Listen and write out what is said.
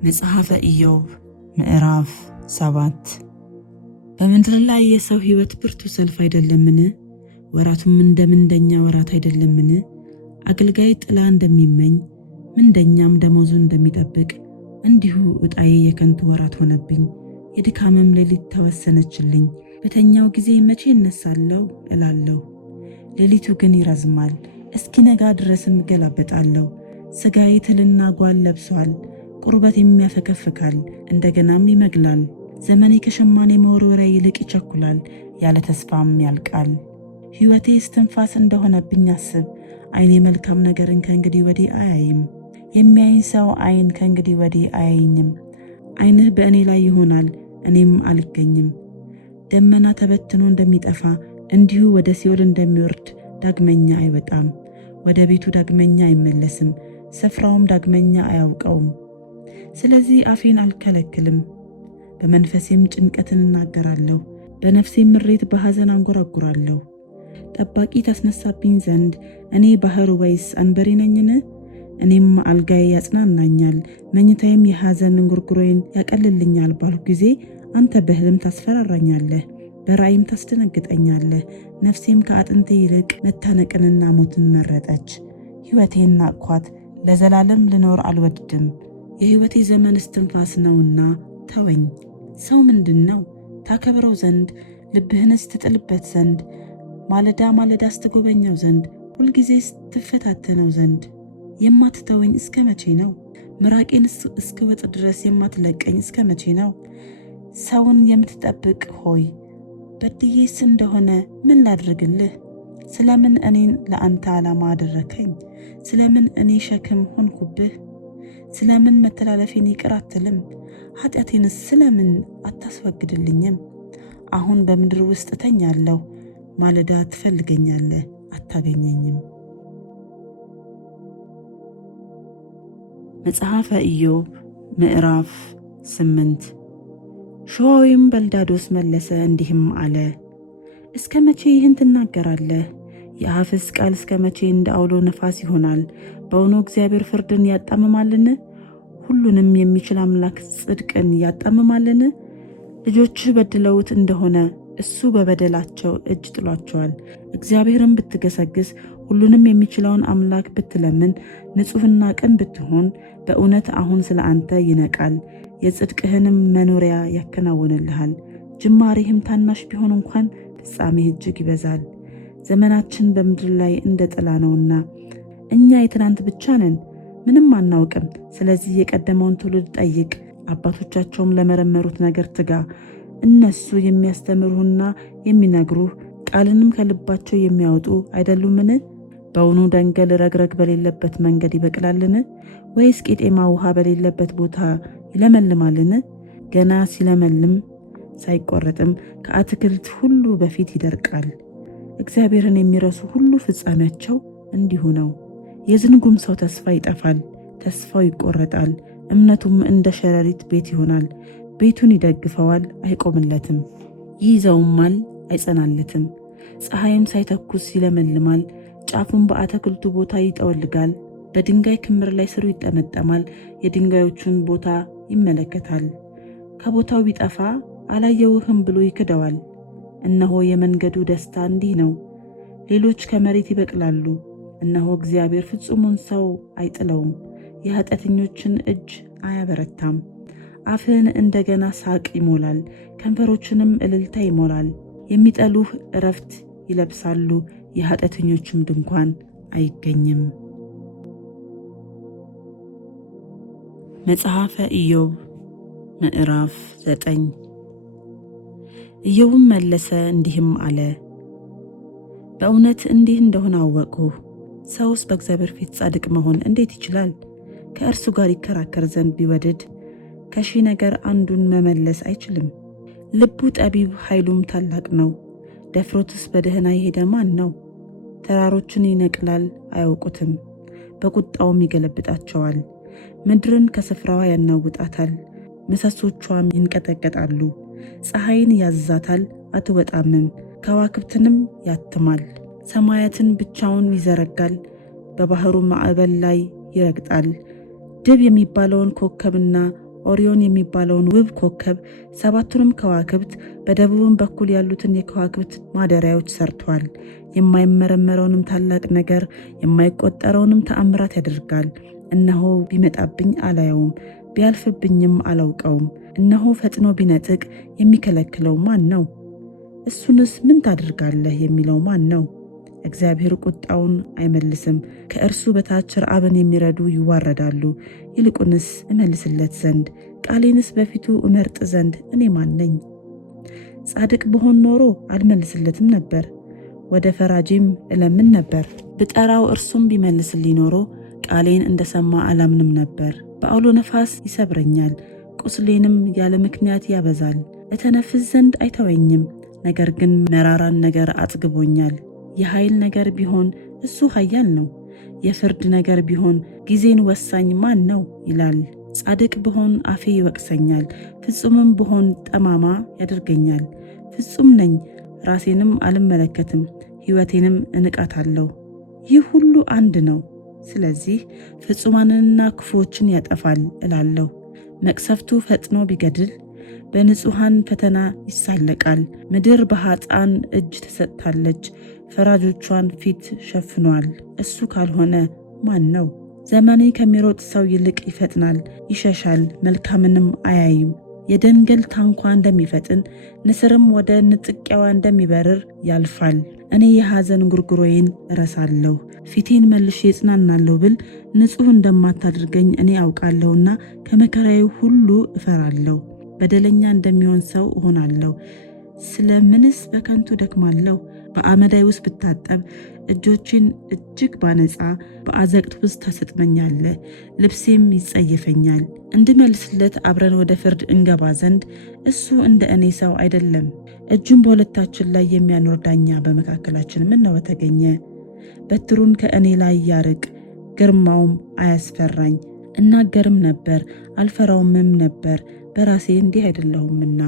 መጽሐፈ ኢዮብ ምዕራፍ 7 በምድር ላይ የሰው ሕይወት ብርቱ ሰልፍ አይደለምን? ወራቱም እንደ ምንደኛ ወራት አይደለምን? አገልጋይ ጥላ እንደሚመኝ ምንደኛም ደመወዙን እንደሚጠብቅ እንዲሁ ዕጣዬ የከንቱ ወራት ሆነብኝ፣ የድካምም ሌሊት ተወሰነችልኝ። በተኛው ጊዜ መቼ እነሳለሁ እላለሁ። ሌሊቱ ግን ይረዝማል፣ እስኪነጋ ድረስም እገላበጣለሁ። ሥጋዬ ትልና ጓል ለብሷል፣ ቁርበት የሚያፈከፍካል፣ እንደገናም ይመግላል። ዘመኔ ከሸማኔ መወርወሪያ ይልቅ ይቸኩላል፣ ያለ ተስፋም ያልቃል። ሕይወቴ እስትንፋስ እንደሆነብኝ አስብ። ዓይኔ መልካም ነገርን ከእንግዲህ ወዲህ አያይም፣ የሚያይኝ ሰው ዓይን ከእንግዲህ ወዲህ አያይኝም። ዓይንህ በእኔ ላይ ይሆናል፣ እኔም አልገኝም። ደመና ተበትኖ እንደሚጠፋ እንዲሁ ወደ ሲኦል እንደሚወርድ ዳግመኛ አይወጣም። ወደ ቤቱ ዳግመኛ አይመለስም፣ ስፍራውም ዳግመኛ አያውቀውም። ስለዚህ አፌን አልከለክልም፣ በመንፈሴም ጭንቀትን እናገራለሁ። በነፍሴም ምሬት በሐዘን አንጎራጉራለሁ። ጠባቂ ታስነሳብኝ ዘንድ እኔ ባሕር ወይስ አንበሪ ነኝን? እኔም አልጋዬ ያጽናናኛል፣ መኝታዬም የሐዘን እንጉርጉሮዬን ያቀልልኛል ባልሁ ጊዜ አንተ በሕልም ታስፈራራኛለህ፣ በራእይም ታስደነግጠኛለህ። ነፍሴም ከአጥንቴ ይልቅ መታነቅንና ሞትን መረጠች። ሕይወቴን ናቅኳት፣ ለዘላለም ልኖር አልወድድም። የሕይወቴ ዘመን እስትንፋስ ነውና ተወኝ። ሰው ምንድን ነው? ታከብረው ዘንድ ልብህንስ ትጥልበት ዘንድ ማለዳ ማለዳ ስትጎበኘው ዘንድ ሁልጊዜ ስትፈታተነው ዘንድ የማትተወኝ እስከ መቼ ነው? ምራቄን እስክወጥ ድረስ የማትለቀኝ እስከ መቼ ነው? ሰውን የምትጠብቅ ሆይ በድዬስ እንደሆነ ምን ላድርግልህ? ስለምን እኔን ለአንተ ዓላማ አደረከኝ? ስለምን እኔ ሸክም ሆንኩብህ? ስለምን መተላለፌን ይቅር አትልም? ኃጢአቴንስ ስለምን አታስወግድልኝም? አሁን በምድር ውስጥ እተኛለሁ፣ ማለዳ ትፈልገኛለህ፣ አታገኘኝም። መጽሐፈ ኢዮብ ምዕራፍ 8 ሾይም በልዳዶስ መለሰ እንዲህም አለ፣ እስከ መቼ ይህን ትናገራለህ? የአፍስ ቃል እስከ መቼ እንደ አውሎ ነፋስ ይሆናል? በእውኑ እግዚአብሔር ፍርድን ያጣምማልን? ሁሉንም የሚችል አምላክ ጽድቅን ያጣምማልን? ልጆችህ በድለውት እንደሆነ እሱ በበደላቸው እጅ ጥሏቸዋል። እግዚአብሔርን ብትገሰግስ፣ ሁሉንም የሚችለውን አምላክ ብትለምን፣ ንጹሕና ቅን ብትሆን፣ በእውነት አሁን ስለ አንተ ይነቃል፣ የጽድቅህንም መኖሪያ ያከናውንልሃል። ጅማሬህም ታናሽ ቢሆን እንኳን ፍጻሜህ እጅግ ይበዛል። ዘመናችን በምድር ላይ እንደ ጥላ ነውና እኛ የትናንት ብቻ ነን፣ ምንም አናውቅም። ስለዚህ የቀደመውን ትውልድ ጠይቅ፣ አባቶቻቸውም ለመረመሩት ነገር ትጋ። እነሱ የሚያስተምሩህና የሚነግሩህ ቃልንም ከልባቸው የሚያወጡ አይደሉምን? በውኑ ደንገል ረግረግ በሌለበት መንገድ ይበቅላልን? ወይስ ቄጤማ ውሃ በሌለበት ቦታ ይለመልማልን? ገና ሲለመልም ሳይቆረጥም ከአትክልት ሁሉ በፊት ይደርቃል። እግዚአብሔርን የሚረሱ ሁሉ ፍጻሜያቸው እንዲሁ ነው። የዝንጉም ሰው ተስፋ ይጠፋል፣ ተስፋው ይቆረጣል፣ እምነቱም እንደ ሸረሪት ቤት ይሆናል። ቤቱን ይደግፈዋል፣ አይቆምለትም፣ ይይዘውማል፣ አይጸናለትም። ፀሐይም ሳይተኩስ ይለመልማል፣ ጫፉም በአትክልቱ ቦታ ይጠወልጋል። በድንጋይ ክምር ላይ ስሩ ይጠመጠማል፣ የድንጋዮቹን ቦታ ይመለከታል። ከቦታው ቢጠፋ አላየውህም ብሎ ይክደዋል። እነሆ የመንገዱ ደስታ እንዲህ ነው፣ ሌሎች ከመሬት ይበቅላሉ። እነሆ እግዚአብሔር ፍጹሙን ሰው አይጥለውም፣ የኃጢአተኞችን እጅ አያበረታም። አፍህን እንደገና ሳቅ ይሞላል፣ ከንፈሮችንም እልልታ ይሞላል። የሚጠሉህ ዕረፍት ይለብሳሉ፣ የኃጢአተኞችም ድንኳን አይገኝም። መጽሐፈ ኢዮብ ምዕራፍ 9 ኢዮብም መለሰ እንዲህም አለ፣ በእውነት እንዲህ እንደሆነ አወቅሁ። ሰውስ በእግዚአብሔር ፊት ጻድቅ መሆን እንዴት ይችላል? ከእርሱ ጋር ይከራከር ዘንድ ቢወድድ ከሺህ ነገር አንዱን መመለስ አይችልም። ልቡ ጠቢብ ኃይሉም ታላቅ ነው። ደፍሮትስ በደህና የሄደ ማን ነው? ተራሮችን ይነቅላል፣ አያውቁትም፣ በቁጣውም ይገለብጣቸዋል። ምድርን ከስፍራዋ ያናውጣታል፣ ምሰሶቿም ይንቀጠቀጣሉ። ፀሐይን ያዝዛታል፣ አትወጣምም፣ ከዋክብትንም ያትማል። ሰማያትን ብቻውን ይዘረጋል፣ በባሕሩ ማዕበል ላይ ይረግጣል። ድብ የሚባለውን ኮከብና ኦሪዮን የሚባለውን ውብ ኮከብ፣ 7ቱንም ከዋክብት፣ በደቡብም በኩል ያሉትን የከዋክብት ማደሪያዎች ሰርቷል። የማይመረመረውንም ታላቅ ነገር፣ የማይቆጠረውንም ተአምራት ያደርጋል። እነሆ ቢመጣብኝ አላየውም፣ ቢያልፍብኝም አላውቀውም። እነሆ ፈጥኖ ቢነጥቅ የሚከለክለው ማን ነው? እሱንስ ምን ታደርጋለህ የሚለው ማን ነው? እግዚአብሔር ቁጣውን አይመልስም። ከእርሱ በታች ረዓብን የሚረዱ ይዋረዳሉ። ይልቁንስ እመልስለት ዘንድ ቃሌንስ በፊቱ እመርጥ ዘንድ እኔ ማን ነኝ? ጻድቅ ብሆን ኖሮ አልመልስለትም ነበር፣ ወደ ፈራጄም እለምን ነበር። ብጠራው እርሱም ቢመልስልኝ ኖሮ ቃሌን እንደሰማ አላምንም ነበር። በአውሎ ነፋስ ይሰብረኛል፣ ቁስሌንም ያለ ምክንያት ያበዛል። እተነፍስ ዘንድ አይተወኝም፣ ነገር ግን መራራን ነገር አጥግቦኛል። የኃይል ነገር ቢሆን እሱ ኃያል ነው። የፍርድ ነገር ቢሆን ጊዜን ወሳኝ ማን ነው ይላል። ጻድቅ ብሆን አፌ ይወቅሰኛል፣ ፍጹምም ብሆን ጠማማ ያደርገኛል። ፍጹም ነኝ፣ ራሴንም አልመለከትም፣ ሕይወቴንም እንቃታለሁ። ይህ ሁሉ አንድ ነው። ስለዚህ ፍጹማንንና ክፉዎችን ያጠፋል እላለሁ። መቅሰፍቱ ፈጥኖ ቢገድል በንጹሐን ፈተና ይሳለቃል። ምድር በኃጥአን እጅ ተሰጥታለች፣ ፈራጆቿን ፊት ሸፍኗል። እሱ ካልሆነ ማን ነው? ዘመኔ ከሚሮጥ ሰው ይልቅ ይፈጥናል፣ ይሸሻል፣ መልካምንም አያይም። የደንገል ታንኳ እንደሚፈጥን ንስርም ወደ ንጥቂያዋ እንደሚበርር ያልፋል። እኔ የሐዘን ጉርጉሮዬን እረሳለሁ፣ ፊቴን መልሼ እጽናናለሁ ብል ንጹሕ እንደማታደርገኝ እኔ አውቃለሁና ከመከራዬ ሁሉ እፈራለሁ። በደለኛ እንደሚሆን ሰው እሆናለሁ። ስለምንስ በከንቱ ደክማለሁ? በአመዳይ ውስጥ ብታጠብ እጆችን እጅግ ባነጻ፣ በአዘቅት ውስጥ ታሰጥመኛለህ፣ ልብሴም ይጸየፈኛል። እንድመልስለት አብረን ወደ ፍርድ እንገባ ዘንድ እሱ እንደ እኔ ሰው አይደለም። እጁን በሁለታችን ላይ የሚያኖር ዳኛ በመካከላችን ምነው በተገኘ። በትሩን ከእኔ ላይ ያርቅ፣ ግርማውም አያስፈራኝ። እናገርም ነበር አልፈራውምም ነበር፣ በራሴ እንዲህ አይደለሁምና።